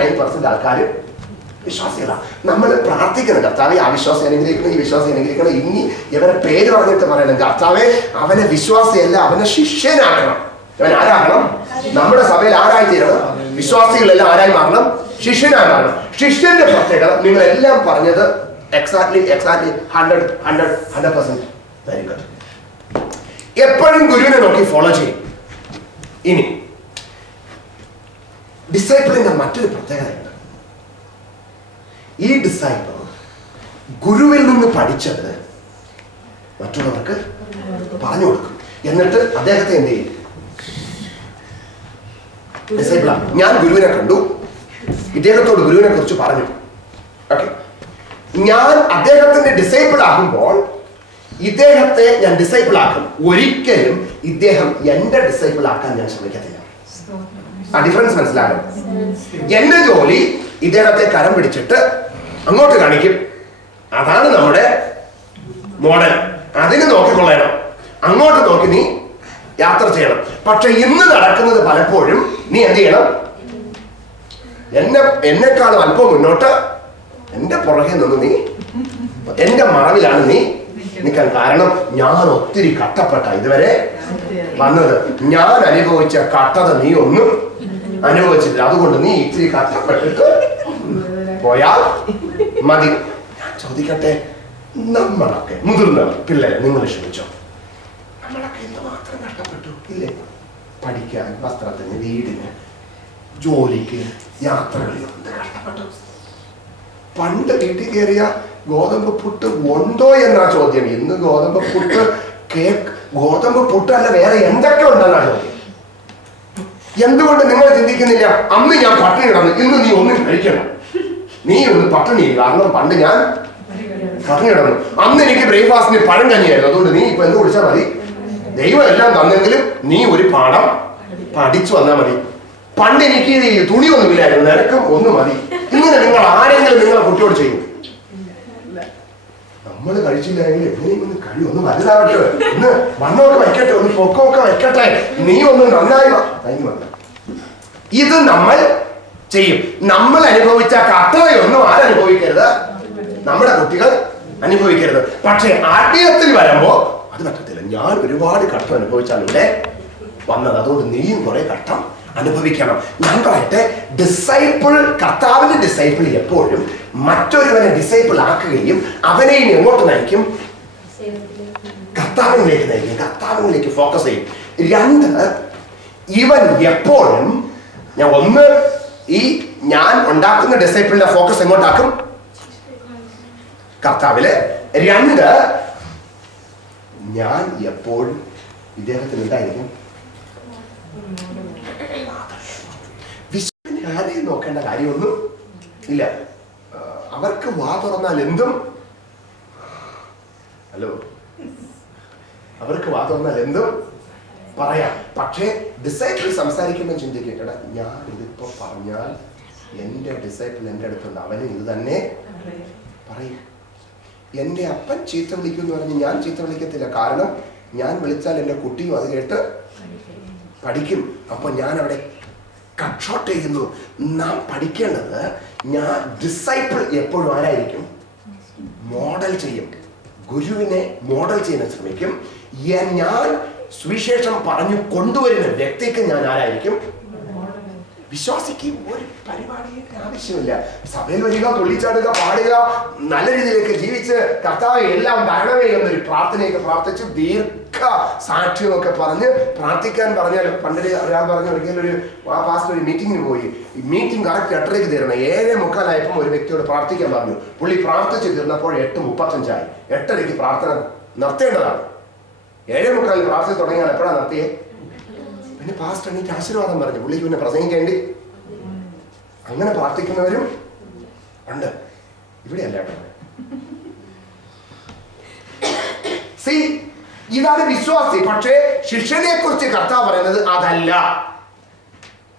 99% ആൾക്കാർ വിശ്വാസികളാണ്. നമ്മൾ പ്രാർത്ഥിക്കണം, കർത്താവെ ആ വിശ്വാസം അനുഗ്രഹിക്കണം, ഈ വിശ്വാസം അനുഗ്രഹിക്കണം. ഇനി ഇവരെ പേര് പറഞ്ഞിട്ട് പറയണം, കർത്താവെ അവനെ വിശ്വാസിയല്ല അവനെ ശിഷ്യനാക്കണം. അവൻ ആരാകണം? നമ്മുടെ സഭയിൽ ആരായി തീരണം? വിശ്വാസികളെല്ലാം ആരായി മാറണം? ശിഷ്യനായി മാറണം. ശിഷ്യന്റെ പ്രത്യേകത നിങ്ങളെല്ലാം പറഞ്ഞത് എക്സാക്ട്ലി 100% വെരി ഗുഡ്. എപ്പോഴും ഗുരുവിനെ നോക്കി ഫോളോ ചെയ്യും. ഇനി ഡിസൈപ്പിളിന്റെ മറ്റൊരു പ്രത്യേകതയുണ്ട്. ഈ ഡിസൈപ്പിൾ ഗുരുവിൽ നിന്ന് പഠിച്ചത് മറ്റുള്ളവർക്ക് പറഞ്ഞു കൊടുക്കും. എന്നിട്ട് അദ്ദേഹത്തെ എന്ത് ചെയ്യും? ഡിസൈപ്പിളാണ്. ഞാൻ ഗുരുവിനെ കണ്ടു, ഇദ്ദേഹത്തോട് ഗുരുവിനെ കുറിച്ച് പറഞ്ഞു. ഓക്കെ, ഞാൻ അദ്ദേഹത്തിന്റെ ഡിസൈപ്പിൾ ആകുമ്പോൾ ഇദ്ദേഹത്തെ ഞാൻ ഡിസൈപ്പിൾ ആക്കും. ഒരിക്കലും ഇദ്ദേഹം എന്റെ ഡിസൈപ്പിൾ ആക്കാൻ ഞാൻ ശ്രമിക്കത്തില്ല. ആ ഡിഫറൻസ് മനസ്സിലാക്കണം. എന്റെ ജോലി ഇദ്ദേഹത്തെ കരം പിടിച്ചിട്ട് അങ്ങോട്ട് കാണിക്കും. അതാണ് നമ്മുടെ മോഡൽ. അതിന് നോക്കിക്കൊള്ളണം, അങ്ങോട്ട് നോക്കി നീ യാത്ര ചെയ്യണം. പക്ഷെ ഇന്ന് നടക്കുന്നത് പലപ്പോഴും നീ എന്ത് ചെയ്യണം? എന്നെക്കാളും അല്പം മുന്നോട്ട് എന്റെ പുറകെ നിന്ന് നീ എന്റെ മറവിലാണ് നീ നിൽക്കാൻ. കാരണം ഞാൻ ഒത്തിരി കഷ്ടപ്പെട്ട ഇതുവരെ വന്നത്. ഞാൻ അനുഭവിച്ച കഷ്ടത നീ ഒന്നും അനുഭവിച്ചിട്ടില്ല. അതുകൊണ്ട് നീ ഇത്തിരി കഷ്ടപ്പെട്ടിട്ട് പോയാൽ മതി. ഞാൻ ചോദിക്കട്ടെ, നമ്മളൊക്കെ മുതിർന്ന പിള്ളേരെ നിങ്ങൾ ക്ഷമിച്ചോ? നമ്മളൊക്കെ എന്തുമാത്രം കഷ്ടപ്പെട്ടു ഇല്ലേ? പഠിക്കാൻ, വസ്ത്രത്തിന്, വീടിന്, ജോലിക്ക്, യാത്രകളിൽ എന്ത് കഷ്ടപ്പെട്ടു. പണ്ട് വീട്ടിൽ കയറിയ ഗോതമ്പ് പുട്ട് ഉണ്ടോ എന്നാ ചോദ്യം. ഇന്ന് ഗോതമ്പ് പുട്ട്, കേക്ക്, ഗോതമ്പ് പുട്ടല്ല വേറെ എന്തൊക്കെ ഉണ്ടെന്നാ ചോദ്യം. എന്തുകൊണ്ട് നിങ്ങൾ ചിന്തിക്കുന്നില്ല, അന്ന് ഞാൻ പട്ടിണി കിടന്നു, ഇന്ന് നീ ഒന്നും കഴിക്കണം, നീ ഒന്ന് പട്ടിണി. കാരണം പണ്ട് ഞാൻ പട്ടിണി കിടന്നു, അന്ന് എനിക്ക് ബ്രേക്ക്ഫാസ്റ്റിന് പഴം കഞ്ഞിയായിരുന്നു, അതുകൊണ്ട് നീ ഇപ്പൊ എന്ത് കുടിച്ചാൽ മതി. ദൈവം എല്ലാം തന്നെങ്കിലും നീ ഒരു പാഠം പഠിച്ചു വന്നാൽ മതി. പണ്ട് എനിക്ക് തുണിയൊന്നുമില്ലായിരുന്നു, നിനക്കും ഒന്ന് മതി. ഇങ്ങനെ നിങ്ങൾ ആരെങ്കിലും നിങ്ങളെ കുട്ടിയോട് ചെയ്യും. നമ്മൾ കഴിച്ചില്ലെങ്കിൽ എങ്ങനെയും ഒന്ന് കഴിയും, ഒന്ന് വലുതാവട്ടെ, ഒന്ന് വണ്ണമൊക്കെ വയ്ക്കട്ടെ, ഒന്ന് പൊക്കമൊക്കെ വയ്ക്കട്ടെ, നീ ഒന്ന് നന്നായി വന്ന. ഇത് നമ്മൾ ചെയ്യും. നമ്മൾ അനുഭവിച്ച കഷ്ടതയൊന്നും ആരനുഭവിക്കരുത്? നമ്മുടെ കുട്ടികൾ അനുഭവിക്കരുത്. പക്ഷെ ആത്മീയത്തിൽ വരുമ്പോ അത് പറ്റത്തില്ല. ഞാൻ ഒരുപാട് കഷ്ടം അനുഭവിച്ചാണ് ഇവിടെ വന്നത്, അതുകൊണ്ട് നീയും കുറെ കഷ്ടം അനുഭവിക്കണം. ഞാൻ പറയട്ടെ, ഡിസൈപ്പിൾ, കർത്താവിന്റെ ഡിസൈപ്പിൾ എപ്പോഴും മറ്റൊരുവനെ ഡിസൈപ്പിൾ ആക്കുകയും അവനെയും എങ്ങോട്ട് നയിക്കും? കർത്താവിലേക്ക് നയിക്കും, കർത്താവിലേക്ക് ഫോക്കസ് ചെയ്യും. രണ്ട്, ഇവൻ എപ്പോഴും ഞാൻ ഉണ്ടാക്കുന്ന ഡിസൈപ്പിളിന്റെ ഫോക്കസ് എങ്ങോട്ടാക്കും? കർത്താവില്. രണ്ട്, ഞാൻ എപ്പോഴും ഇദ്ദേഹത്തിന് എന്തായിരിക്കും? ആരെയും നോക്കേണ്ട കാര്യമൊന്നും ഇല്ല. അവർക്ക് വാ തുറന്നാൽ എന്തും, ഹലോ, അവർക്ക് വാ തുറന്നാൽ എന്തും പറയാം. പക്ഷേ ഡിസൈപ്പിൾ സംസാരിക്കുമ്പോൾ ചിന്തിക്കേണ്ട, ഞാൻ ഇതിപ്പോ പറഞ്ഞാൽ എന്റെ ഡിസൈപ്പിൾ എന്റെ അടുത്തുണ്ട്, അവന് ഇത് തന്നെ പറയും. എന്റെ അപ്പൻ ചീത്ത വിളിക്കും എന്ന് പറഞ്ഞ് ഞാൻ ചീത്ത വിളിക്കത്തില്ല. കാരണം ഞാൻ വിളിച്ചാൽ എന്റെ കുട്ടിയും അത് കേട്ട് പഠിക്കും. അപ്പൊ ഞാൻ അവിടെ കട്ട് ഷോട്ട് ചെയ്യുന്നു. നാം പഠിക്കേണ്ടത്, ഞാൻ ഡിസൈപ്പിൾ എപ്പോഴും ആരായിരിക്കും? മോഡൽ ചെയ്യും. ഗുരുവിനെ മോഡൽ ചെയ്യാൻ ശ്രമിക്കും. ഞാൻ സുവിശേഷം പറഞ്ഞു കൊണ്ടുവരുന്ന വ്യക്തിക്ക് ഞാൻ ആരായിരിക്കും? വിശ്വാസിക്ക് ഒരു പരിപാടിയുടെ ആവശ്യമില്ല. സഭയിൽ വരിക, തുള്ളിച്ചാടുക, പാടുക, നല്ല രീതിയിലേക്ക് ജീവിച്ച് കർത്താവേ എല്ലാം തരണമേ എന്നൊരു പ്രാർത്ഥനയൊക്കെ പ്രാർത്ഥിച്ച് ദീർഘ സാക്ഷ്യമൊക്കെ പറഞ്ഞ് പ്രാർത്ഥിക്കാൻ പറഞ്ഞാൽ, പണ്ട് ഒരാൾ പറഞ്ഞു, ഒരിക്കലും ഒരു പാസ്റ്റർ ഒരു മീറ്റിങ്ങിന് പോയി. ഈ മീറ്റിംഗ് കറക്റ്റ് 8:30 തീരണം. 7:45 ഒരു വ്യക്തിയോട് പ്രാർത്ഥിക്കാൻ പറഞ്ഞു. പുള്ളി പ്രാർത്ഥിച്ച് തീർന്നപ്പോൾ 8:35. 8:30 പ്രാർത്ഥന നിർത്തേണ്ടതാണ്. 7:45 പ്രാർത്ഥന തുടങ്ങിയാൽ എപ്പോഴാണ് നിർത്തിയേ? പിന്നെ പാസ്റ്റർ എനിക്ക് ആശീർവാദം പറഞ്ഞു, പുള്ളിക്ക് പിന്നെ പ്രസംഗിക്കേണ്ടി. അങ്ങനെ പ്രാർത്ഥിക്കുന്നവരും ഉണ്ട്. ഇവിടെയല്ല കേട്ടോ. ഇതാണ് വിശ്വാസി. പക്ഷേ ശിഷ്യനെ കുറിച്ച് കർത്താവ് പറയുന്നത് അതല്ല.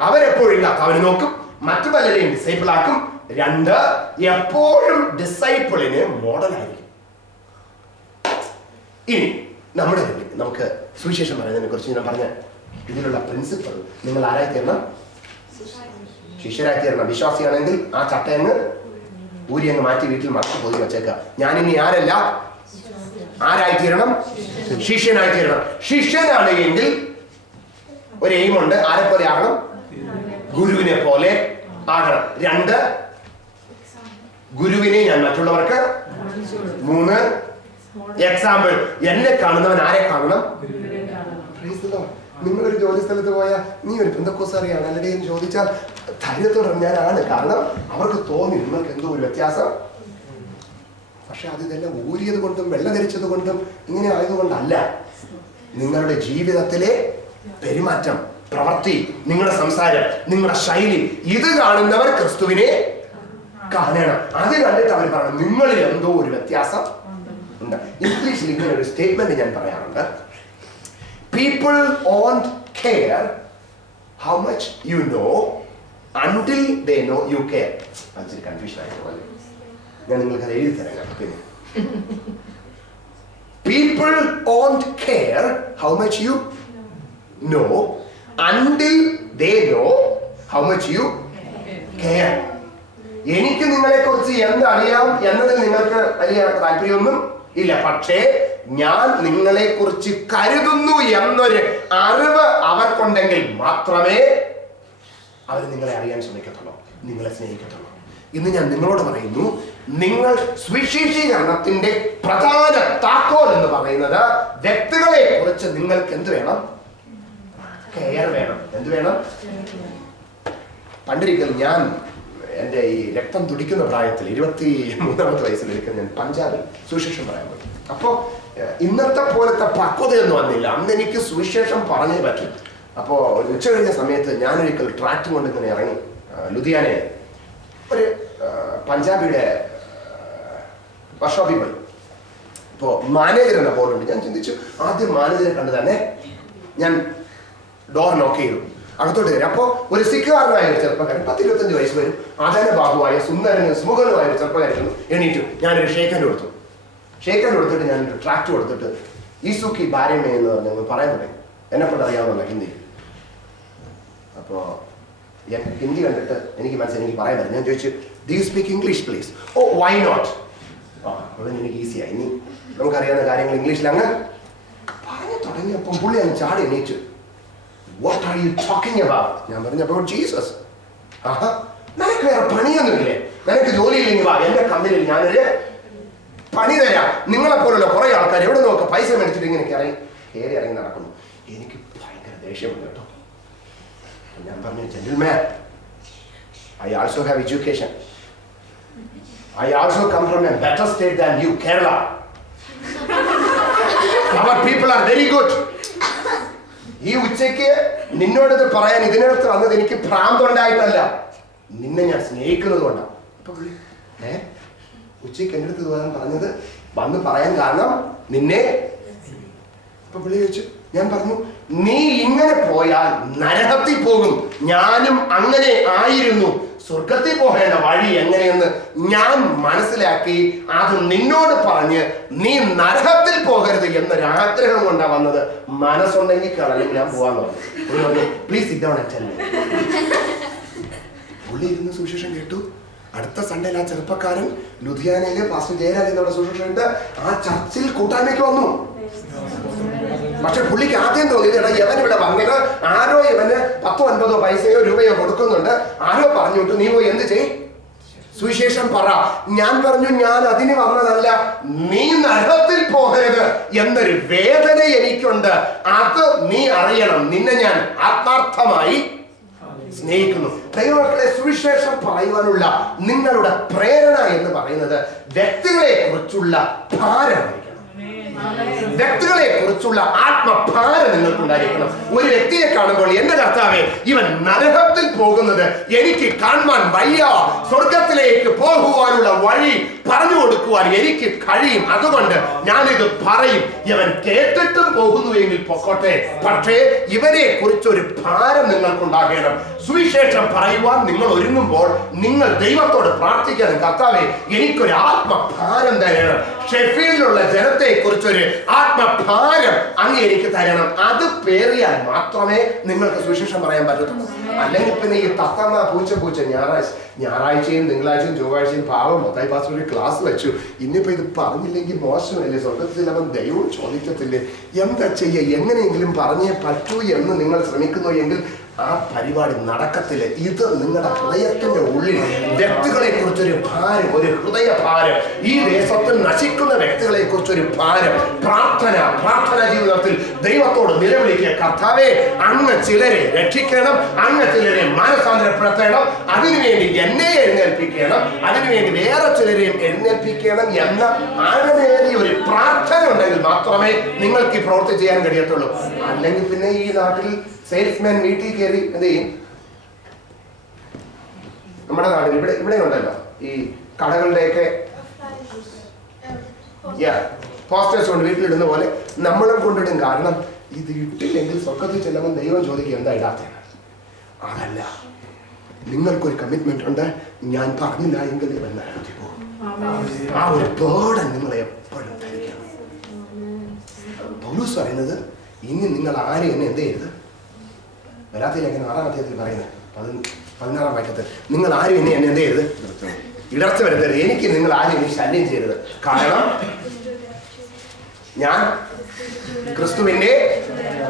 അവരെപ്പോഴും കർത്താവിനെ നോക്കും, മറ്റു പലരെയും ഡിസൈപ്പിൾ ആക്കും. രണ്ട്, എപ്പോഴും ഡിസൈപ്പിളിന് മോഡലായിരിക്കും. ഇനി നമ്മുടെ നമുക്ക് സുവിശേഷം പറയുന്നതിനെ കുറിച്ച് ഞാൻ പറഞ്ഞ ഇതിലുള്ള പ്രിൻസിപ്പൾ, നിങ്ങൾ ആരായി തീരണം? ശിഷ്യരായി തീരണം. വിശ്വാസിയാണെങ്കിൽ ആ ചട്ടയങ്ങ് ഊരി അങ്ങ് മാറ്റി വീട്ടിൽ മറച്ചു പോയി വെച്ചേക്കുക. ഞാനിനി ആരല്ല, ആരായിത്തീരണം? ശിഷ്യനായിത്തീരണം. ശിഷ്യനാണ് എങ്കിൽ ഒരു എയിമുണ്ട്. ആരെ പോലെ ആകണം? ഗുരുവിനെ പോലെ ആകണം. 2, ഗുരുവിനെ ഞാൻ മറ്റുള്ളവർക്ക്. 3, എക്സാമ്പിൾ. എന്നെ കാണുന്നവൻ ആരെ കാണണം? നിങ്ങളൊരു ജോലി സ്ഥലത്ത് പോയാൽ നീ ഒരു പെന്തക്കോസ്തുകാരിയാണ് അല്ലെങ്കിൽ എന്ന് ചോദിച്ചാൽ ധൈര്യത്തോടെ ഞാനാണ്. കാരണം അവർക്ക് തോന്നി നിങ്ങൾക്ക് എന്തോ ഒരു വ്യത്യാസം. പക്ഷെ അതിതെല്ലാം ഊരിയത് കൊണ്ടും വെള്ള ധരിച്ചത് കൊണ്ടും ഇങ്ങനെ ആയതുകൊണ്ടല്ല. നിങ്ങളുടെ ജീവിതത്തിലെ പെരുമാറ്റം, പ്രവൃത്തി, നിങ്ങളുടെ സംസാരം, നിങ്ങളുടെ ശൈലി, ഇത് കാണുന്നവർ ക്രിസ്തുവിനെ കാണണം. അത് കണ്ടിട്ട് അവർ പറയണം നിങ്ങളിൽ എന്തോ ഒരു വ്യത്യാസം ഉണ്ട്. ഇംഗ്ലീഷിൽ ഇങ്ങനെ ഒരു സ്റ്റേറ്റ്മെന്റ് ഞാൻ പറയാറുണ്ട്. People won't care how much you know until they know you care. അതൊരു കൺഫ്യൂഷൻ ആയിട്ട് ഞാൻ നിങ്ങൾക്ക് അത് എഴുതി തരാം. പിന്നെ people won't care how much you know until they know how much you care. എനിക്ക് നിങ്ങളെ കുറിച്ച് എന്തറിയാം എന്നതിൽ നിങ്ങൾക്ക് വലിയ താല്പര്യമൊന്നും ഇല്ല. പക്ഷേ ഞാൻ നിങ്ങളെ കുറിച്ച് കരുതുന്നു എന്നൊരു അറിവ് അവർക്കുണ്ടെങ്കിൽ മാത്രമേ അവർ നിങ്ങളെ അറിയാൻ ശ്രമിക്കത്തുള്ളൂ, നിങ്ങളെ സ്നേഹിക്കത്തുള്ളൂ. ഇന്ന് ഞാൻ നിങ്ങളോട് പറയുന്നു, നിങ്ങൾ സുവിശേഷീകരണത്തിന്റെ പ്രധാന താക്കോൽ എന്ന് പറയുന്നത് വ്യക്തികളെ കുറിച്ച് നിങ്ങൾക്ക് എന്ത് വേണം? കെയർ വേണം. എന്ത് വേണം? പണ്ടൊരിക്കൽ ഞാൻ എൻ്റെ ഈ രക്തം തുടിക്കുന്ന പ്രായത്തിൽ 23-ാമത്തെ വയസ്സിലൊരിക്കൽ ഞാൻ പഞ്ചാബിൽ സുവിശേഷം പറയാൻ പോയി. അപ്പോൾ ഇന്നത്തെ പോലത്തെ പക്വതയൊന്നും വന്നില്ല. അന്ന് എനിക്ക് സുവിശേഷം പറഞ്ഞേ പറ്റും. അപ്പോൾ ഉച്ച കഴിഞ്ഞ സമയത്ത് ഞാനൊരിക്കൽ ട്രാക്ട് കൊണ്ട് ഇങ്ങനെ ഇറങ്ങി ലുധിയാനയിൽ ഒരു പഞ്ചാബിയുടെ വർക്ക്ഷോപ്പിൽ പോയി. ഇപ്പോൾ മാനേജർ എന്ന ബോർഡുണ്ട്. ഞാൻ ചിന്തിച്ചു, ആദ്യം മാനേജറെ കണ്ട് തന്നെ ഞാൻ ഡോർ നോക്ക് ചെയ്തു, അകത്തോട്ട് കയറി. അപ്പോൾ ഒരു സിഖുകാരനായ ഒരു ചെറുപ്പക്കാരൻ 10-25 വയസ്സ് വരും, ആദാനബാഹുവായ സുന്ദരനും സുമുഖനുമായ ഒരു ചെറുപ്പക്കാരൻ എണീറ്റു. ഞാനൊരു ഷേക്കൻഡ് കൊടുത്തു. ഷേക്കൻഡ് കൊടുത്തിട്ട് ഞാനൊരു ട്രാക്ട് കൊടുത്തിട്ട് ഈസുക്കി ഭാര്യമേ എന്ന് പറഞ്ഞ് പറയാൻ തുടങ്ങി. എന്നെ കൊണ്ട് അറിയാവുന്ന ഹിന്ദി. അപ്പോൾ ഹിന്ദി കണ്ടിട്ട് എനിക്ക് മനസ്സിലായി, എനിക്ക് പറയാൻ പറ്റും. ഞാൻ ചോദിച്ചു, do you speak English please? Oh why not. അതിന് എനിക്ക് ഈസിയായി. ഇനി നമുക്കറിയാവുന്ന കാര്യങ്ങൾ ഇംഗ്ലീഷിൽ അങ്ങ് പറഞ്ഞു തുടങ്ങിയപ്പോൾ പുള്ളി അങ്ങ് ചാടി എണീച്ചു. What are you talking about? ഞാൻ പറഞ്ഞു, about Jesus. ആഹാ, നിനക്ക് വേറെ പണിയൊന്നുമില്ലേ? നിനക്ക് ജോലിയില്ലെങ്കിൽ വാ, എന്റെ കമ്പനിയിൽ ഞാനൊരു പണി തരാം. നിങ്ങളെപ്പോലുള്ള കുറെ ആൾക്കാർ എവിടെ നോക്കുക പൈസ മേടിച്ചിട്ട് ഇങ്ങനെ കയറി ഇറങ്ങി നടക്കുന്നു. എനിക്ക് ഭയങ്കര ദേഷ്യമുണ്ട് കേട്ടോ. ഞാൻ പറഞ്ഞു, gentleman, I also have education. I also come from a better state than you, Kerala. Our people are very good. ഈ ഉച്ചയ്ക്ക് നിന്നോടത് പറയാൻ ഇതിനകത്ത് വന്നത് എനിക്ക് ഭ്രാന്തുണ്ടായിട്ടല്ല, നിന്നെ ഞാൻ സ്നേഹിക്കുന്നത് കൊണ്ടാണ്. അപ്പൊ പുള്ളി ഉച്ചയ്ക്ക് എൻ്റെ അടുത്ത് പറഞ്ഞത് വന്ന് പറയാൻ കാരണം നിന്നെ. അപ്പൊ പുള്ളി ചോദിച്ചു, ഞാൻ പറഞ്ഞു, നീ ഇങ്ങനെ പോയാൽ നരകത്തിൽ പോകും. ഞാനും അങ്ങനെ ആയിരുന്നു. സ്വർഗത്തിൽ പോകേണ്ട വഴി എങ്ങനെയെന്ന് ഞാൻ മനസ്സിലാക്കി അത് നിന്നോട് പറഞ്ഞ് നീ നരകത്തിൽ പോകരുത് എന്നൊരാഗ്രഹം കൊണ്ടാ വന്നത്. മനസ്സുണ്ടെങ്കിൽ അല്ലെങ്കിൽ ഞാൻ പോവാന്ന് പറഞ്ഞു. Please sit down and tell me. പുള്ളി ഇരുന്ന് സുവിശേഷം കേട്ടു. അടുത്ത സൺഡേയിൽ ആ ചെറുപ്പക്കാരൻ ലുധിയാനയിലെ പാസ്റ്റർ ജയരാജ് എന്നവിടെ സുവിശേഷം ഉണ്ട്. ആ ചർച്ചിൽ കൂട്ടായ്മയ്ക്ക് വന്നു. പക്ഷെ പുള്ളിക്ക് ആദ്യം തോന്നിയത്, ഇവൻ ഇവിടെ വന്നത് ആരോ ഇവന് 10-50 പൈസയോ രൂപയോ കൊടുക്കുന്നുണ്ട്, ആരോ പറഞ്ഞുവിട്ടു, നീ പോയി എന്ത് ചെയ്, സുവിശേഷം പറ. ഞാൻ പറഞ്ഞു, ഞാൻ അതിന് വന്നതല്ല, നീ നരകത്തിൽ പോകരുത് എന്നൊരു വേദന എനിക്കുണ്ട്. അത് നീ അറിയണം. നിന്നെ ഞാൻ ആത്മാർത്ഥമായി സ്നേഹിക്കുന്നു. ദൈവമക്കളെ, സുവിശേഷം പറയുവാനുള്ള നിങ്ങളുടെ പ്രേരണ എന്ന് പറയുന്നത് വ്യക്തികളെ കുറിച്ചുള്ള ഭാരമായിരിക്കണം. വ്യക്തികളെ കുറിച്ചുള്ള ആത്മഭാരം നിങ്ങൾക്കുണ്ടായിരിക്കണം. ഒരു വ്യക്തിയെ കാണുമ്പോൾ എന്റെ കർത്താവേ, ഇവൻ നരകത്തിൽ പോകുന്നത് എനിക്ക് കാണുവാൻ വയ്യ, സ്വർഗത്തിലേക്ക് പോകുവാനുള്ള വഴി പറഞ്ഞു കൊടുക്കുവാൻ എനിക്ക് കഴിയും, അതുകൊണ്ട് ഞാനിത് പറയും. ഇവൻ കേട്ടിട്ടും പോകുന്നു എങ്കിൽ പൊക്കോട്ടെ, പക്ഷേ ഇവരെ കുറിച്ചൊരു ഭാരം നിങ്ങൾക്കുണ്ടാകണം. സുവിശേഷം പറയുവാൻ നിങ്ങൾ ഒരുങ്ങുമ്പോൾ നിങ്ങൾ ദൈവത്തോട് പ്രാർത്ഥിക്കണം, കർത്താവേ എനിക്കൊരു ആത്മഭാരം തരണം, ഷെഫീൽഡിലുള്ള ജനത്തെ കുറിച്ചൊരു ആത്മഭാരം അങ്ങ് എനിക്ക് തരണം. അത് പേറിയാൽ മാത്രമേ നിങ്ങൾക്ക് സുവിശേഷം പറയാൻ പറ്റത്തുള്ളൂ. അല്ലെങ്കിൽ പിന്നെ ഈ തത്തമ്മ പൂച്ച ഞായറാഴ്ചയും തിങ്കളാഴ്ചയും ചൊവ്വാഴ്ചയും പാവം മൊത്തമായി പാസ് ഒരു ക്ലാസ് വെച്ചു, ഇന്നിപ്പോ ഇത് പറഞ്ഞില്ലെങ്കിൽ മോശമല്ലേ, സ്വർഗത്തിൽ അവൻ ദൈവം ചോദിക്കത്തില്ലേ, എന്താ ചെയ്യുക, എങ്ങനെയെങ്കിലും പറഞ്ഞേ പറ്റൂ എന്ന് നിങ്ങൾ ശ്രമിക്കുന്നു എങ്കിൽ ആ പരിപാടി നടക്കത്തില്ല. ഇത് നിങ്ങളുടെ ഹൃദയത്തിന്റെ ഉള്ളിൽ വ്യക്തികളെ കുറിച്ചൊരു ഭാരം, ഒരു ഹൃദയ ഭാരം, ഈ ദേശത്തിൽ നശിക്കുന്ന വ്യക്തികളെ കുറിച്ചൊരു ഭാരം, പ്രാർത്ഥന ജീവിതത്തിൽ ദൈവത്തോട് നിലവിളിക്കുക, കർത്താവേ അങ്ങ് ചിലരെ രക്ഷിക്കണം, അങ്ങ് ചിലരെ മാനസാന്തരപ്പെടുത്തണം, അതിനുവേണ്ടി എന്നെ എഴുന്നേൽപ്പിക്കണം, അതിനുവേണ്ടി വേറെ ചിലരെയും എഴുന്നേൽപ്പിക്കണം എന്ന ആഴമേറിയ ഒരു പ്രാർത്ഥന ഉണ്ടെങ്കിൽ മാത്രമേ നിങ്ങൾക്ക് ഈ പ്രവൃത്തി ചെയ്യാൻ കഴിയത്തുള്ളൂ. അല്ലെങ്കിൽ പിന്നെ ഈ നാട്ടിൽ സെയിൽസ്മാൻ വീട്ടിൽ കയറി എന്ത് ചെയ്യും? നമ്മുടെ നാട്ടിൽ ഇവിടെ ഉണ്ടല്ലോ ഈ കടകളുടെയൊക്കെ പോസ്റ്റേഴ്സ് കൊണ്ട് വീട്ടിലിടുന്ന പോലെ നമ്മളും കൊണ്ടിടും. കാരണം ഇത് ഇട്ടില്ലെങ്കിൽ സ്വർഗത്തിൽ ചെല്ലുമ്പോൾ ദൈവം ചോദിക്കും എന്താ ഇടാത്തത്. അതല്ല, നിങ്ങൾക്കൊരു കമ്മിറ്റ്മെന്റ് ഉണ്ട്, ഞാൻ പറഞ്ഞില്ല എങ്കിൽ ഇവൻ നരകത്തിൽ പോകും. ആ ഒരു ബേർഡൻ നിങ്ങൾ എപ്പോഴും ധരിക്കണം. പൗലോസ് പറയുന്നത് ഇനി നിങ്ങൾ ആരെയും എന്നെ എന്ത് ചെയ്യരുത്, വരാത്ത ലേഖനം 6-ാം അധ്യായത്തിൽ പറയുന്നത് 16-ാം വാക്യത്തിൽ, നിങ്ങൾ ആരും എന്നെ എന്ത് ചെയ്യരുത്, ഇടർച്ച വരുത്തരുത്, എനിക്ക് നിങ്ങൾ ആരും എന്നെ ശല്യം ചെയ്യരുത്, കാരണം ഞാൻ ക്രിസ്തുവിന്റെ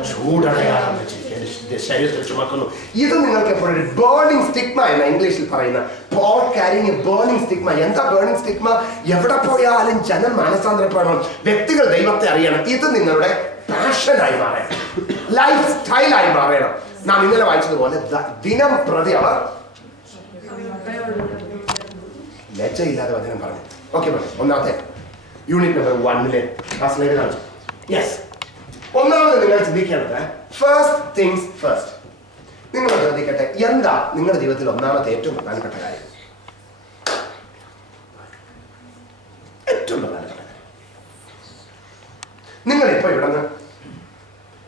ചൂടടയാളം വെച്ച് ശരീരത്തിൽ ചുമക്കുന്നു. ഇത് നിങ്ങൾക്ക് എപ്പോഴും ഒരു ബേണിംഗ് സ്റ്റിഗ്മ എന്ന ഇംഗ്ലീഷിൽ പറയുന്ന Paul carrying a burning stigma. എന്താ ബേണിംഗ് സ്റ്റിഗ്മ? എവിടെ പോയാലും ജനം മാനസാന്തരപ്പെടണം, വ്യക്തികൾ ദൈവത്തെ അറിയണം. ഇത് നിങ്ങളുടെ പാഷനായി മാറണം, ലൈഫ് സ്റ്റൈലായി മാറണം. നാം ഇന്നലെ വായിച്ചതുപോലെ ദിനം പ്രതി അവർ ലജ്ജയില്ലാതെ വചനം പറഞ്ഞു. ഓക്കെ, ഒന്നാമത്തെ യൂണിറ്റ് നമ്പർ 1-ലെ ക്ലാസ്സിലേക്ക് കാണിച്ചു. യെസ്, ഒന്നാമത് നിങ്ങൾ ചിന്തിക്കേണ്ടത് ഫസ്റ്റ് തിങ്സ് ഫസ്റ്റ്. നിങ്ങൾ ശ്രദ്ധിക്കട്ടെ, എന്താ നിങ്ങളുടെ ജീവിതത്തിൽ ഒന്നാമത്തെ ഏറ്റവും പ്രധാനപ്പെട്ട കാര്യം? ഏറ്റവും പ്രധാനപ്പെട്ട കാര്യം, നിങ്ങളിപ്പോ ഇവിടെ നിന്ന്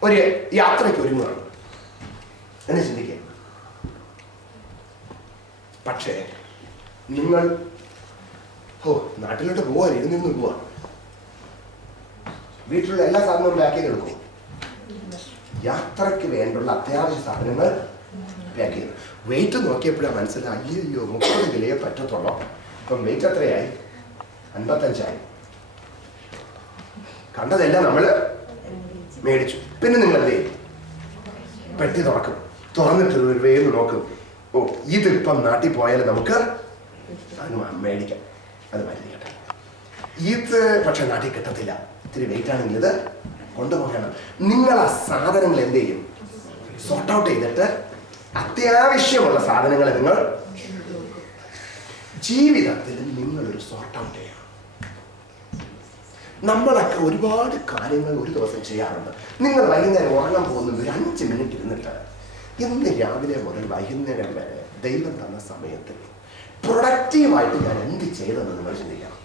ഒരു യാത്രയ്ക്ക് ഒരുങ്ങുകയാണ് എന്ന് ചിന്തിക്കുക. പക്ഷേ നിങ്ങൾ നാട്ടിലോട്ട് പോവാൻ ഇരുന്നിരുന്ന് പോവാ, വീട്ടിലുള്ള എല്ലാ സാധനവും പാക്ക് ചെയ്ത് എടുക്കും, യാത്രയ്ക്ക് വേണ്ടുള്ള അത്യാവശ്യ സാധനങ്ങൾ പാക്ക് ചെയ്തു. വെയിറ്റ് നോക്കിയപ്പോഴാണ് മനസ്സിലായി, അയ്യോ 30 കിലോയെ പറ്റത്തുള്ളൂ. ഇപ്പം വെയിറ്റ് എത്രയായി? 55ആയി. കണ്ടതെല്ലാം നമ്മൾ മേടിച്ചു. പിന്നെ നിങ്ങൾ എന്ത് ചെയ്യും? പെട്ടി തുറക്കും, തുറന്നിട്ട് ഒരു വേവ് നോക്കും, ഓ ഇതിപ്പം നാട്ടിൽ പോയാലും നമുക്ക് അത് മേടിക്കാം, അത് മരുന്നിക്കട്ടെ. ഇത് പക്ഷെ നാട്ടിൽ കിട്ടത്തില്ല, ഇത്തിരി വെയിറ്റ് ആണെങ്കിൽ ഇത് കൊണ്ടുപോകണം. നിങ്ങൾ ആ സാധനങ്ങൾ എന്ത് ചെയ്യും? സോർട്ട് ഔട്ട് ചെയ്തിട്ട് അത്യാവശ്യമുള്ള സാധനങ്ങളെ നിങ്ങൾ ജീവിതത്തിൽ നിങ്ങളൊരു സോർട്ട് ഔട്ട് ചെയ്യണം. നമ്മളൊക്കെ ഒരുപാട് കാര്യങ്ങൾ ഒരു ദിവസം ചെയ്യാറുണ്ട്. നിങ്ങൾ വൈകുന്നേരം ഉറങ്ങാൻ പോകുന്നത് ഒരു 5 മിനിറ്റ് ഇരുന്നിട്ട് ഇന്ന് രാവിലെ മുതൽ വൈകുന്നേരം വരെ ദൈവം തന്ന സമയത്ത് പ്രൊഡക്റ്റീവായിട്ട് ഞാൻ എന്ത് ചെയ്തെന്ന് നിങ്ങൾ ചിന്തിക്കണം.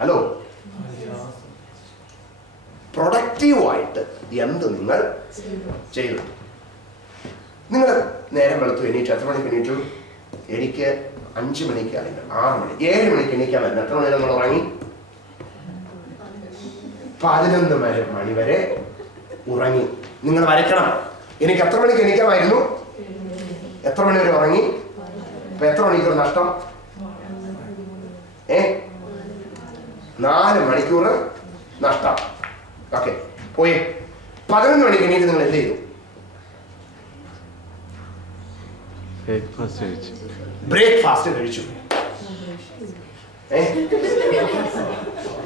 ഹലോ, പ്രൊഡക്റ്റീവായിട്ട് എന്ത് നിങ്ങൾ ചെയ്തു? നിങ്ങൾ നേരം വെളുത്തു എണീറ്റു, എത്ര മണിക്ക് എണീറ്റു? എനിക്ക് 5 മണിക്ക് അല്ലെങ്കിൽ 6 മണി 7 മണിക്ക് എണീക്കാൻ വരുന്നത്. എത്ര മണി വരെ നമ്മൾ ഉറങ്ങി? 11 മണി വരെ ഉറങ്ങി. നിങ്ങൾ വരയ്ക്കണം, എനിക്ക് എത്ര മണിക്ക് എണീക്കാമായിരുന്നു, എത്ര മണി വരെ ഉറങ്ങി, ഇപ്പൊ എത്ര മണിക്കൂർ നഷ്ടം? 4 മണിക്കൂർ നഷ്ടം. ഓക്കെ, പോയി 11 മണിക്ക് എണീറ്റ് നിങ്ങൾ എന്ത് ചെയ്തു? ബ്രേക്ക്ഫാസ്റ്റ് കഴിച്ചു.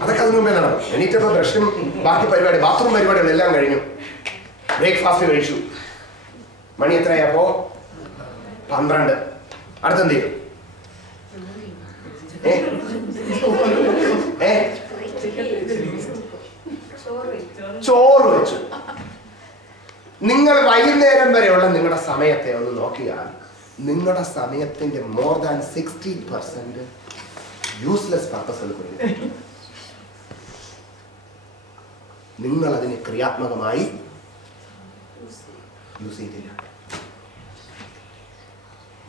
അതൊക്കെ അതിന് മുമ്പേ നടന്നു. എണീറ്റപ്പോൾ ബ്രഷും ബാക്കി പരിപാടി, ബാത്റൂം പരിപാടികളെല്ലാം കഴിഞ്ഞു. ബ്രേക്ക്ഫാസ്റ്റ് കഴിച്ചു. മണി എത്രയായപ്പോ? 12. അടുത്തെന്ത് ചെയ്യും? ചോറ് വെച്ചു. നിങ്ങൾ വൈകുന്നേരം വരെയുള്ള നിങ്ങളുടെ സമയത്തെ ഒന്ന് നോക്കിയാൽ നിങ്ങളുടെ സമയത്തിന്റെ മോർ ദാൻ 60% യൂസ്ലെസ് പർപ്പസുകൾ കൊടുക്കും. നിങ്ങൾ അതിനെ ക്രിയാത്മകമായി യൂസ് ചെയ്തില്ല.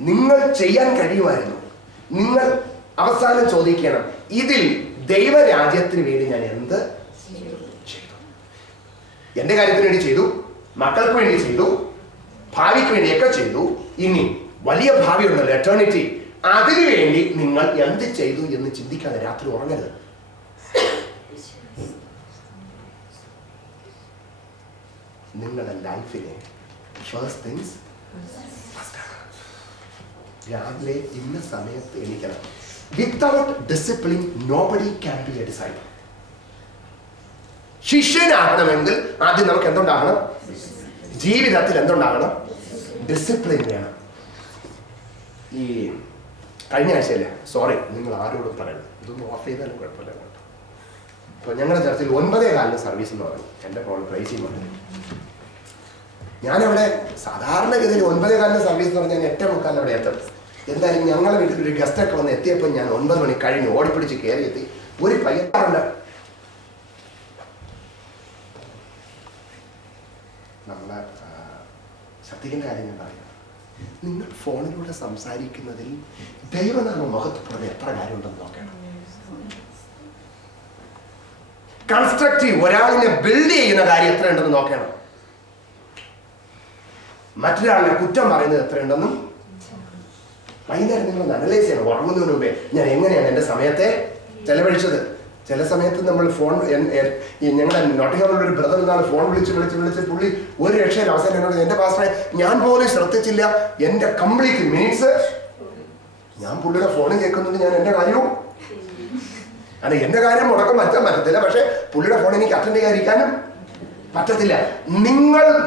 നിങ്ങൾ ചെയ്യാൻ കഴിയുമായിരുന്നു. നിങ്ങൾ അവസാനം ചോദിക്കണം, ഇതിൽ ദൈവരാജ്യത്തിന് വേണ്ടി ഞാൻ എന്ത് ചെയ്തു? എന്റെ കാര്യത്തിന് വേണ്ടി ചെയ്തു, മക്കൾക്ക് വേണ്ടി ചെയ്തു, ഭാവിക്ക് വേണ്ടിയൊക്കെ ചെയ്തു. ഇനി വലിയ ഭാവി ഉണ്ടല്ലോ, എറ്റേണിറ്റി, അതിനു വേണ്ടി നിങ്ങൾ എന്ത് ചെയ്തു എന്ന് ചിന്തിക്കാതെ രാത്രി ഉറങ്ങരുത്. നിങ്ങളുടെ ലൈഫിലെ ഫസ്റ്റ് തിങ്സ് രാവിലെ ഇന്ന സമയത്ത് എണീക്കണം. Without discipline nobody can be a disciple. ശിഷ്യനാകണമെങ്കിൽ ആദ്യം നമുക്ക് എന്തുണ്ടാകണം? ജീവിതത്തിൽ എന്തുണ്ടാകണം? ഡിസിപ്ലിൻ വേണം. ഈ കഴിഞ്ഞ ആഴ്ചയല്ലേ, സോറി, നിങ്ങൾ ആരോടും പറയണം, ഇതൊന്നും ഓഫ് ചെയ്താലും കുഴപ്പമില്ല കേട്ടോ. ഇപ്പോൾ ഞങ്ങളുടെ ചർച്ചിൽ 9:15 സർവീസ് എന്ന് പറഞ്ഞു. എൻ്റെ ഫോൺ പ്രൈസ് ചെയ്യുന്നുണ്ട്. ഞാനവിടെ സാധാരണഗതിയിൽ 9:15 സർവീസ് എന്ന് പറഞ്ഞാൽ 8:45 അവിടെ എത്തും. എന്തായാലും ഞങ്ങളുടെ വീട്ടിൽ ഒരു ഗസ്റ്റൊക്കെ വന്ന് എത്തിയപ്പോൾ ഞാൻ 9 മണി കഴിഞ്ഞ് ഓടിപ്പിടിച്ച് കയറി എത്തി. ഒരു പയ്യനുണ്ട്, നമ്മളെ ശ്രദ്ധിക്കേണ്ട കാര്യം ഞാൻ പറയാം. നിങ്ങൾ ഫോണിലൂടെ സംസാരിക്കുന്നതിൽ ദൈവനാമം മഹത്വപ്പെടുന്ന എത്ര കാര്യമുണ്ടെന്ന് നോക്കണം. കൺസ്ട്രക്റ്റീവ്, ഒരാളിനെ ബിൽഡ് ചെയ്യുന്ന കാര്യം എത്രയുണ്ടെന്ന് നോക്കണം. മറ്റൊരാളിനെ കുറ്റം പറയുന്നത് എത്രയുണ്ടെന്നും വൈകുന്നേരം നിങ്ങൾ അനലൈസ് ചെയ്യണം. ഉറങ്ങുന്നതിന് മുമ്പേ ഞാൻ എങ്ങനെയാണ് എൻ്റെ സമയത്തെ ചെലവഴിച്ചത്. ചില സമയത്ത് നമ്മൾ ഫോൺ, ഞങ്ങളുടെ നോട്ടിങ്ങാമിലുള്ള ഒരു ബ്രദർ എന്നാണ് ഫോൺ വിളിച്ച് പുള്ളി ഒരു രക്ഷയിൽ അവസാനം എന്നോട്, എൻ്റെ പാസ്റ്ററെ ഞാൻ പോലും ശ്രദ്ധിച്ചില്ല എൻ്റെ കംപ്ലീറ്റ് മിനിറ്റ്സ്. ഞാൻ പുള്ളിയുടെ ഫോണിൽ കേൾക്കുന്നുണ്ട്, ഞാൻ എൻ്റെ കാര്യവും അല്ല, എൻ്റെ കാര്യം മുടക്കം മാറ്റാൻ പറ്റത്തില്ല, പക്ഷെ പുള്ളിയുടെ ഫോൺ എനിക്ക് അറ്റൻഡ് ചെയ്യാതിരിക്കാനും പറ്റത്തില്ല.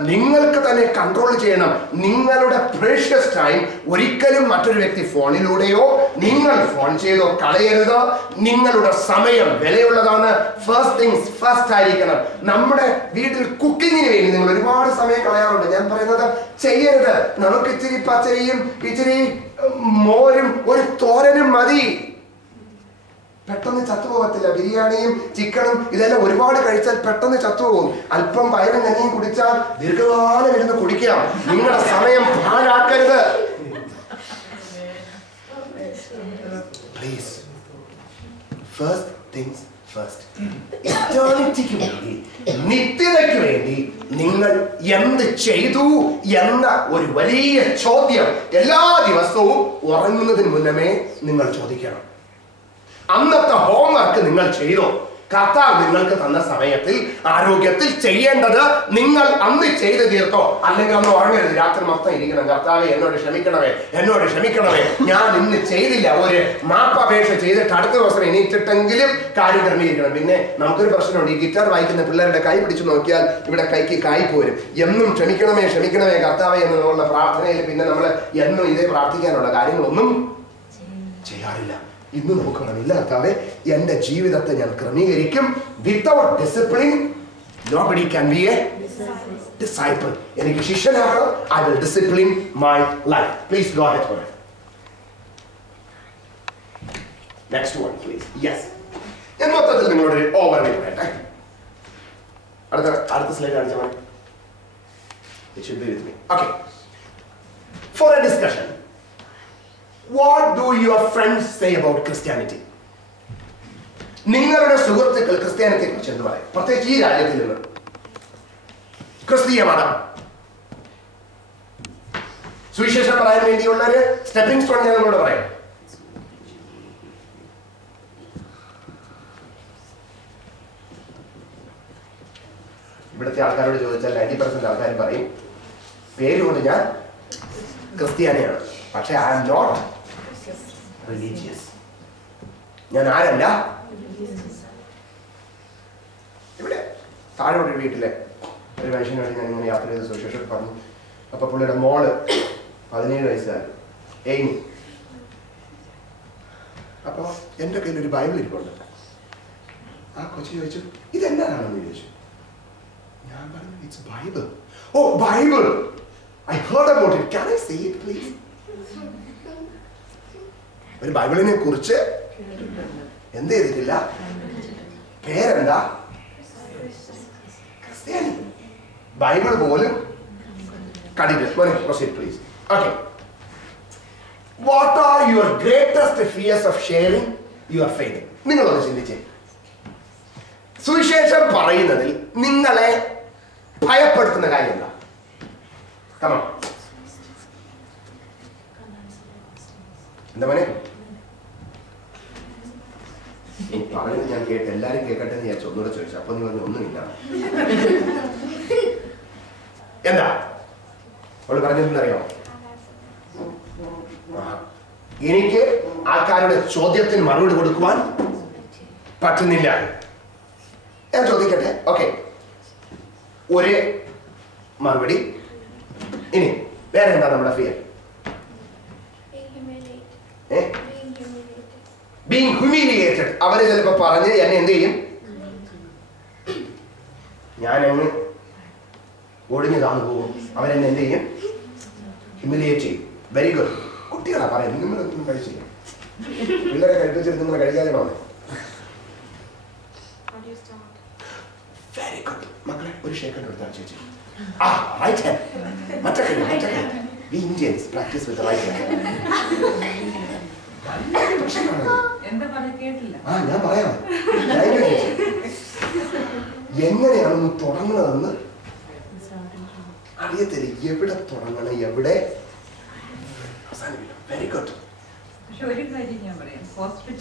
നിങ്ങൾക്ക് തന്നെ കൺട്രോൾ ചെയ്യണം. നിങ്ങളുടെ പ്രഷ്യസ് ടൈം ഒരിക്കലും മറ്റൊരു വ്യക്തി ഫോണിലൂടെയോ നിങ്ങൾ ഫോൺ ചെയ്തോ കളയരുത്. നിങ്ങളുടെ സമയം വിലയുള്ളതാണ്. ഫസ്റ്റ് തിങ്സ് ഫസ്റ്റ് ആയിരിക്കണം. നമ്മുടെ വീട്ടിൽ കുക്കിങ്ങിന് വേണ്ടി നിങ്ങൾ ഒരുപാട് സമയം കളയാറുണ്ട്. ഞാൻ പറയുന്നത് ചെയ്യരുത്. നമുക്ക് ഇച്ചിരി പച്ചരിയും ഇച്ചിരി മോരും ഒരു തോരനും മതി. പെട്ടെന്ന് ചത്തുപോകത്തില്ല. ബിരിയാണിയും ചിക്കനും ഇതെല്ലാം ഒരുപാട് കഴിച്ചാൽ പെട്ടെന്ന് ചത്തുപോകും. അല്പം പയറും കഞ്ഞിയും കുടിച്ചാൽ ദീർഘകാലം ഇരുന്ന് കുടിക്കാം. നിങ്ങളുടെ സമയം പാഴാക്കരുത്. Please, first things first. എറ്റേണിറ്റിക്ക് വേണ്ടി, നിത്യതയ്ക്ക് വേണ്ടി നിങ്ങൾ എന്ത് ചെയ്തു എന്ന ഒരു വലിയ ചോദ്യം എല്ലാ ദിവസവും ഉറങ്ങുന്നതിന് മുന്നമേ നിങ്ങൾ ചോദിക്കണം. അന്നത്തെ ഹോംവർക്ക് നിങ്ങൾ ചെയ്തോ? കർത്താവ് നിങ്ങൾക്ക് തന്ന സമയത്തിൽ ആരോഗ്യത്തിൽ ചെയ്യേണ്ടത് നിങ്ങൾ അന്ന് ചെയ്ത് തീർത്തോ? അല്ലെങ്കിൽ അന്ന് ഉറങ്ങരുത്. രാത്രി മൊത്തം ഇരിക്കണം, കർത്താവെ എന്നോട് ക്ഷമിക്കണമേ, ഞാൻ ഇന്ന് ചെയ്തില്ല. ഒരു മാപ്പപേക്ഷ ചെയ്തിട്ട് അടുത്ത ദിവസം എണീറ്റിട്ടെങ്കിലും കാര്യം ക്രമീകരിക്കണം. പിന്നെ നമുക്കൊരു പ്രശ്നമുണ്ട്. ഈ ഗിറ്റാർ വായിക്കുന്ന പിള്ളേരുടെ കൈ പിടിച്ചു നോക്കിയാൽ ഇവിടെ കൈക്ക് കായ് പോരും. എന്നും ക്ഷമിക്കണമേ കർത്താവെ എന്നുള്ള പ്രാർത്ഥനയിൽ പിന്നെ നമ്മൾ എന്നും ഇതേ പ്രാർത്ഥിക്കാനുള്ള കാര്യങ്ങളൊന്നും ചെയ്യാറില്ല. ഇന്ന് നോക്കണം, ഇല്ല കർത്താവേ, എൻ്റെ ജീവിതത്തെ ഞാൻ ക്രമീകരിക്കും. Without discipline nobody can be a disciple. എനിക്ക് ശിഷ്യനാകണം. I will discipline my life. Please go ahead for it. Next one, please. Yes. ഞാൻ മൊത്തത്തിൽ നിങ്ങളോട് ഒരു ഓവർവ്യൂ പറയട്ടെ. അടുത്ത സ്ലൈഡ് കാണിച്ചാൽ മതി. It should be with me. Okay. For a discussion, what do your friends say about Christianity? നിങ്ങളുടെ സുഹൃത്തുക്കൾ ക്രിസ്ത്യാനിറ്റിയെ കുറിച്ച് എന്ത് പറയും? പ്രത്യേകിച്ച് ഈ രാജ്യത്തിൽ നിന്ന് ക്രിസ്തീയ മതം സുവിശേഷം പറയാൻ വേണ്ടിയുള്ള ഒരു സ്റ്റെപ്പിംഗ് സ്റ്റോൺ ഞാൻ നിങ്ങളോട് പറയാം. ഇവിടുത്തെ ആൾക്കാരോട് ചോദിച്ചാൽ 90% ആൾക്കാർ പറയും പേരുകൊണ്ട് ഞാൻ ക്രിസ്ത്യാനിയാണ്, പക്ഷെ ഐ ആം നോട്ട് റിലീജിയസ്. ഞാൻ ആരല്ല. ഇവിടെ താഴെ ഒരു വീട്ടിലെ ഒരു മനുഷ്യനോട് ഞാൻ ഇങ്ങനെ യാത്ര ചെയ്ത സുവിശേഷം പറഞ്ഞു. അപ്പൊ പുള്ളിയുടെ മോള് 17 വയസ്സുകാരി എയ്മി. അപ്പൊ എൻ്റെ കയ്യിൽ ഒരു ബൈബിൾ ഇരിപ്പുണ്ട്. ആ കൊച്ചു ചോദിച്ചു ഇതെന്താണെന്ന് ചോദിച്ചു. ഞാൻ പറഞ്ഞു it's Bible. Oh Bible, I heard about it. Can I see it please? ഒരു ബൈബിളിനെ കുറിച്ച് എന്ത് ചെയ്തിട്ടില്ല, പേരെന്താ, ക്രിസ്ത്യാനി. ബൈബിൾ പോലും കണ്ടിട്ട്. Proceed please. Okay. What are your greatest fears of sharing your faith? നിങ്ങളൊന്ന് ചിന്തിച്ചേ. സുവിശേഷം പറയുന്നതിൽ നിങ്ങളെ ഭയപ്പെടുത്തുന്ന കാര്യം എന്താ? Come on. എന്താ മോനെ? പറയുന്നത് ഞാൻ കേട്ട് എല്ലാരും കേൾക്കട്ടെ എന്ന് വിചാരിച്ചു. ഒന്നുകൂടെ ചോദിച്ചു. അപ്പൊ നീ പറഞ്ഞു ഒന്നുമില്ല. എന്താ അവള് പറഞ്ഞതെന്നറിയോ? എനിക്ക് ആൾക്കാരുടെ ചോദ്യത്തിന് മറുപടി കൊടുക്കുവാൻ പറ്റുന്നില്ല. ഞാൻ ചോദിക്കട്ടെ. ഓക്കെ, ഒരു മറുപടി. ഇനി വേറെ എന്താ നമ്മുടെ ഫിയർ? Being humiliated. അവര് ചിലപ്പോ പറഞ്ഞ് എന്നെ എന്ത് ചെയ്യും? ഞാനങ്ങ് ഒഴിഞ്ഞു താന്നു പോകും. അവരെന്നെ എന്ത് ചെയ്യും? ഹ്യൂമിലിയേറ്റ് ചെയ്യും. Very good. കുട്ടികളാ പറയാം. നിങ്ങളൊന്നും കഴിച്ചില്ല. പിള്ളേരെ കഴിപ്പിച്ചിട്ട് നിങ്ങൾ കഴിക്കാതെ പോകണം. Very good. മക്കളെ ഒരു ഷേക്കൻഡ് കൊടുത്താൽ ചേച്ചി. Right hand. മറ്റേ hand. We Indians practice with right hand. ഞാൻ പറയാം. എങ്ങനെയാണെന്ന് തുടങ്ങുന്നതെന്ന് അറിയത്തില്ല. എവിടെ തുടങ്ങണം, എവിടെ അവസാനിപ്പിക്കണം. Very good. പക്ഷെ ഒരു കാര്യം ഞാൻ പറയാം. ഹോസ്പിറ്റൽ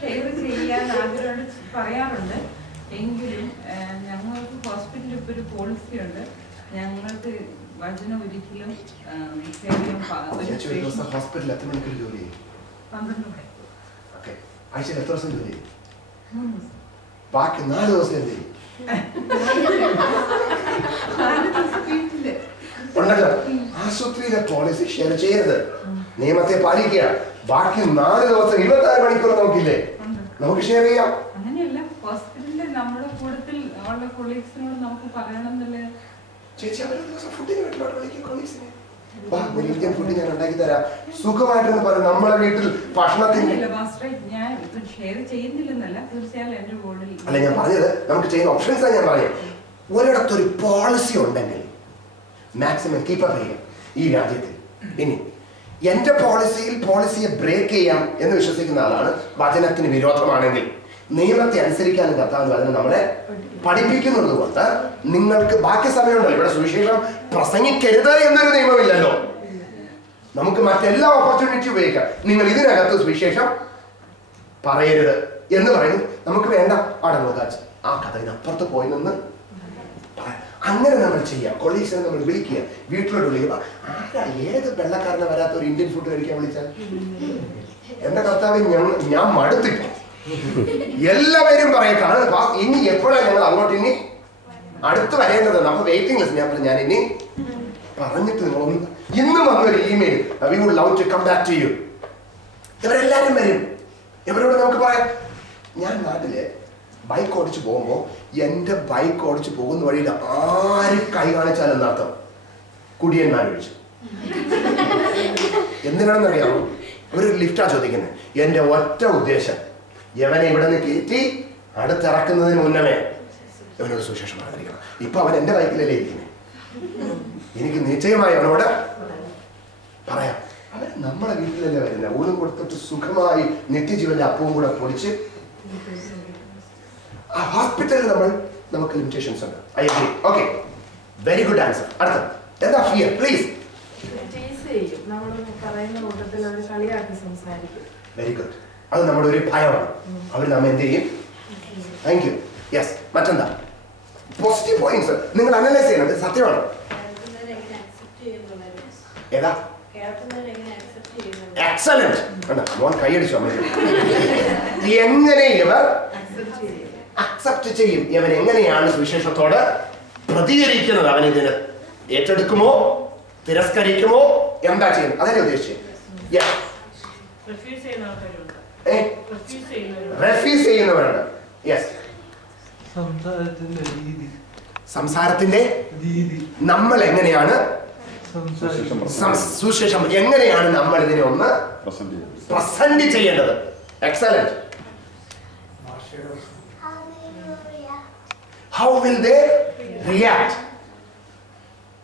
ഷെയർ ചെയ്യാൻ ആഗ്രഹം പറയാറുണ്ട്. എങ്കിലും ഞങ്ങൾക്ക് ഹോസ്പിറ്റലിൽ ഇപ്പോൾ ഒരു പോളിസി ഉണ്ട്. ഞങ്ങൾക്ക് വചനം ഒരിക്കലും ഹോസ്പിറ്റലിൽ എത്ര മണിക്കൂർ ജോലി ചെയ്യും? 12 മണി. ആഴ്ചയിൽ എത്ര ദിവസം ജോലി ചെയ്യും? ബാക്കി 4 ദിവസം എന്ത് ചെയ്യും? ഉണ്ടല്ലോ. ആശുപത്രിയിലെ പോളിസി ഷെയർ ചെയ്യരുത്, നിയമത്തെ പാലിക്കുക. ബാക്കി 4 ദിവസം 24 മണിക്കൂർ നമുക്കില്ലേ, നമുക്ക് ഷെയർ ചെയ്യാം. അങ്ങനെയല്ല, ഹോസ്പിറ്റലിൽ നമ്മുടെ കൂട്ടത്തിൽ ഉള്ള കൊളീഗ്സിനോട് നമുക്ക് പറയണമെന്നില്ല. ചേച്ചി അവരെ ദിവസം ഫുഡിന് വീട്ടിലോട്ട് വിളിക്കും കൊളീഗ്സിനെ. ഇന്ത്യൻ ഫുഡ് ഞാൻ ഉണ്ടാക്കി തരാം സുഖമായിട്ടെന്ന് പറയും. നമ്മളെ വീട്ടിൽ ഭക്ഷണത്തിന് ഞാൻ ഷെയർ ചെയ്യുന്നില്ലെന്നല്ല, തീർച്ചയായും എന്റെ ബോർഡിൽ അല്ല ഞാൻ പറഞ്ഞത്. നമുക്ക് ചെയ്യുന്ന ഓപ്ഷൻസാണ് ഞാൻ പറഞ്ഞത്. ഒരിടത്തൊരു പോളിസി ഉണ്ടെങ്കിൽ മാക്സിമം കീപ്പപ്പ് ചെയ്യാം ഈ രാജ്യത്തിൽ. ഇനി എന്റെ പോളിസിയെ ബ്രേക്ക് ചെയ്യാം എന്ന് വിശ്വസിക്കുന്ന ആളാണ് വചനത്തിന് വിരോധമാണെങ്കിൽ നിയമത്തെ അനുസരിക്കാനും കർത്താവ് വചനം നമ്മളെ പഠിപ്പിക്കുന്നത് കൊണ്ട് നിങ്ങൾക്ക് ബാക്കി സമയമുണ്ടല്ലോ. ഇവിടെ സുവിശേഷം പ്രസംഗിക്കരുത് എന്നൊരു നിയമമില്ലല്ലോ. നമുക്ക് മറ്റെല്ലാ ഓപ്പർച്യൂണിറ്റി ഉപയോഗിക്കാം. നിങ്ങൾ ഇതിനകത്ത് സുവിശേഷം പറയരുത് എന്ന് പറയുന്നു. നമുക്ക് വേണ്ട അവിടെ നോക്കാം, ആ കഥ ഇതിനപ്പുറത്ത് പോയി നിന്ന് അങ്ങനെ നമ്മൾ ചെയ്യാം. കൊളീഗ്സിനെ നമ്മൾ വിളിക്കുക, വീട്ടിലോട്ട് വിളിക്കുക. ഏത് വെള്ളക്കാരനെ വരാത്ത ഒരു ഇന്ത്യൻ ഫുഡ് കഴിക്കാൻ വിളിച്ചാൽ എന്റെ കർത്താവ് ഞാൻ മടുത്തിട്ടു. എല്ലാവരും പറയട്ടാണ് ഇനി എപ്പോഴാണ് ഞങ്ങൾ അങ്ങോട്ട് ഇനി അടുത്ത് വരേണ്ടത്. നമുക്ക് വെയിറ്റിംഗ് ലിസ്റ്റ്. ഞാൻ പറഞ്ഞു ഞാൻ ഇനി പറഞ്ഞിട്ട് നിങ്ങളൊന്ന് ഇന്ന് വന്നൊരു email, we would love to come back to you. ഇവരെല്ലാരും വരും. ഇവരോട് നമുക്ക് പറയാം, ഞാൻ നാട്ടില് ബൈക്ക് ഓടിച്ച് പോകുമ്പോൾ എന്റെ ബൈക്ക് ഓടിച്ച് പോകുന്ന വഴിയിൽ ആര് കൈ കാണിച്ചാലും എന്നർത്ഥം കുടിയന്മാർ ഒഴിച്ചു. എന്തിനാണെന്നറിയാമോ? ഒരു ലിഫ്റ്റാ ചോദിക്കുന്നത്. എന്റെ ഒറ്റ ഉദ്ദേശം യവനെ ഇവിടെ നിന്ന് കയറ്റി അടുത്തിറക്കുന്നതിന് മുന്നമേ അവനോട് സുവിശേഷം പറഞ്ഞിരിക്കണം. ഇപ്പൊ അവൻ എന്റെ ബൈക്കിലല്ലേ ഇരിക്കുന്നത്. എനിക്ക് നിശ്ചയമായി അവനോട് പറയാം. അവൻ നമ്മളെ വീട്ടിലല്ലേ വരുന്നത്. ഊണും കൊടുത്തിട്ട് സുഖമായി നിത്യജീവന്റെ അപ്പവും കൂടെ പൊടിച്ച് ആ ഹോസ്പിറ്റലിൽ നമുക്ക് ലിമിറ്റേഷൻസ് ഉണ്ട്. I agree. Okay, very good answer. അടുത്ത എന്താ ഫിയർ? പ്ലീസ്. Very good. അത് നമ്മുടെ ഒരു ഭയമാണ്. അവർ നമ്മെ എന്ത് ചെയ്യും? Thank you. യെസ്. മറ്റെന്താ പോസിറ്റീവ് പോയിന്റ്സ് നിങ്ങൾ അനലൈസ് ചെയ്യണം. സത്യമാണ്. ഏതാ? എക്സലന്റ്. മോൻ കൈയടിച്ചു. എങ്ങനെ ഇവർ അക്സെപ്റ്റ് ചെയ്യും? ഇവൻ എങ്ങനെയാണ് സുവിശേഷത്തോട് പ്രതികരിക്കുന്നത്? അവൻ ഇതിന് ഏറ്റെടുക്കുമോ തിരസ്കരിക്കുമോ? എന്താ ചെയ്യുന്നത്? അതല്ലേ ഉദ്ദേശിച്ചത്. റെഫ്യൂസ് ചെയ്യുന്നവരുണ്ട്. യെസ്. സംസാരത്തിന്റെ രീതി നമ്മൾ എങ്ങനെയാണ് സുശേഷം എങ്ങനെയാണ് നമ്മൾ ഇതിനെ ഒന്ന് പ്രസന്റ് ചെയ്യേണ്ടത്? Excellent. How will they react?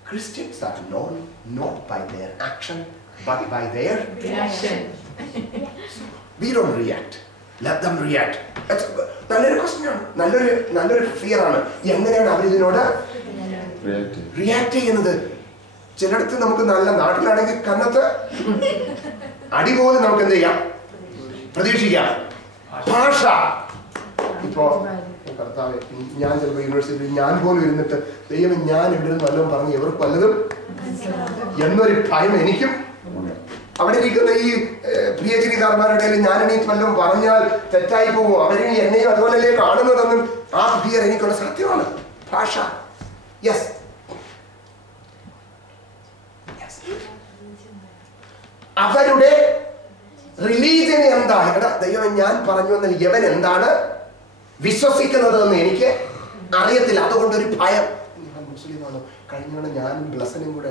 Christians are known not by their action but by their reaction. We don't react. Let them react. നല്ലൊരു ക്വസ്റ്റ്യൻ ആണ്, നല്ലൊരു ഫിയർ ആണ്. എങ്ങനെയാണ് അവരിതിനോട് റിയാക്ട് ചെയ്യുന്നത്? ചിലടത്ത് നമുക്ക് നല്ല നാട്ടിലാണെങ്കിൽ കന്നത്ത് അടി പോലും നമുക്ക് എന്ത് ചെയ്യാം, പ്രതീക്ഷിക്കാം. ഭാഷ ഇപ്പോ കർത്താവ്, ഞാൻ ചിലപ്പോൾ യൂണിവേഴ്സിറ്റിയിൽ ഞാൻ പോലും ഇരുന്നിട്ട് ദൈവം ഞാൻ ഇവിടെ നിന്ന് വല്ലതും പറഞ്ഞ് ഇവർക്ക് വല്ലതും എന്നൊരു ഭയം എനിക്കും അവിടെ ഇരിക്കുന്ന ഈ PhD-കാരന്മാരുടെ ഞാൻ എനിക്ക് വല്ലതും പറഞ്ഞാൽ തെറ്റായി പോകും, അവരിനി എന്നെയും അതുപോലല്ലേ കാണുന്നതെന്നും ആ ഫിയർ എനിക്കുള്ള സത്യമാണ്. ഭാഷ. യെസ്, അവരുടെ റിലീജിയൻ എന്താ, എടാ ദൈവം ഞാൻ പറഞ്ഞു എന്നാൽ യവൻ എന്താണ് വിശ്വസിക്കുന്നത് എന്ന് എനിക്ക് അറിയത്തില്ല, അതുകൊണ്ടൊരു ഭയം. ഞാൻ മുസ്ലിമാണോ, കഴിഞ്ഞ ഞാനും ബ്ലസനും കൂടെ